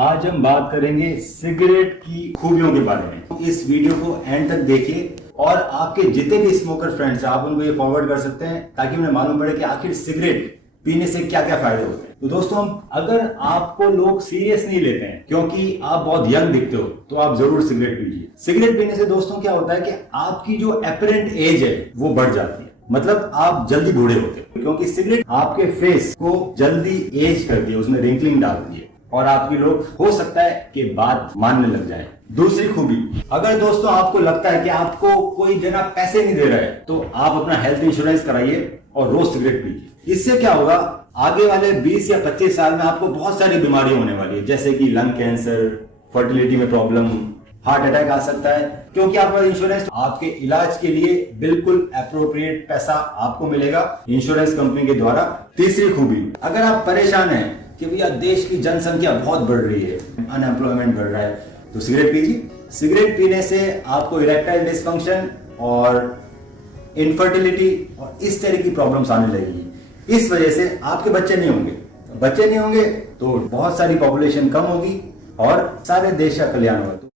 आज हम बात करेंगे सिगरेट की खूबियों के बारे में। इस वीडियो को एंड तक देखिए और आपके जितने भी स्मोकर फ्रेंड्स हैं आप उनको ये फॉरवर्ड कर सकते हैं ताकि उन्हें मालूम पड़े कि आखिर सिगरेट पीने से क्या क्या फायदे होते हैं। तो दोस्तों, अगर आपको लोग सीरियस नहीं लेते हैं क्योंकि आप बहुत यंग दिखते हो तो आप जरूर सिगरेट पीजिए। सिगरेट पीने से दोस्तों क्या होता है कि आपकी जो अपरेंट एज है वो बढ़ जाती है, मतलब आप जल्दी बूढ़े होते हो क्योंकि सिगरेट आपके फेस को जल्दी एज करती है, उसमें रिंकलिंग डालती है और आपकी लोग हो सकता है कि बात मानने लग जाए। दूसरी खूबी, अगर दोस्तों आपको लगता है कि आपको कोई जना पैसे नहीं दे रहा है तो आप अपना हेल्थ इंश्योरेंस कराइए और रोज सिगरेट पीजिए। इससे क्या होगा, आगे वाले 20 या 25 साल में आपको बहुत सारी बीमारियां होने वाली है, जैसे कि लंग कैंसर, फर्टिलिटी में प्रॉब्लम, हार्ट अटैक आ सकता है, क्योंकि आपका इंश्योरेंस आपके इलाज के लिए बिल्कुल अप्रोप्रिएट पैसा आपको मिलेगा इंश्योरेंस कंपनी के द्वारा। तीसरी खूबी, अगर आप परेशान हैं कि भैया देश की जनसंख्या बहुत बढ़ रही है, अनएम्प्लॉयमेंट बढ़ रहा है, तो सिगरेट पीजिए। सिगरेट पीने से आपको इरेक्टाइल डिसफंक्शन और इनफर्टिलिटी और इस तरह की प्रॉब्लम्स आने लगेगी। इस वजह से आपके बच्चे नहीं होंगे, बच्चे नहीं होंगे तो बहुत सारी पॉपुलेशन कम होगी और सारे देश का कल्याण होगा।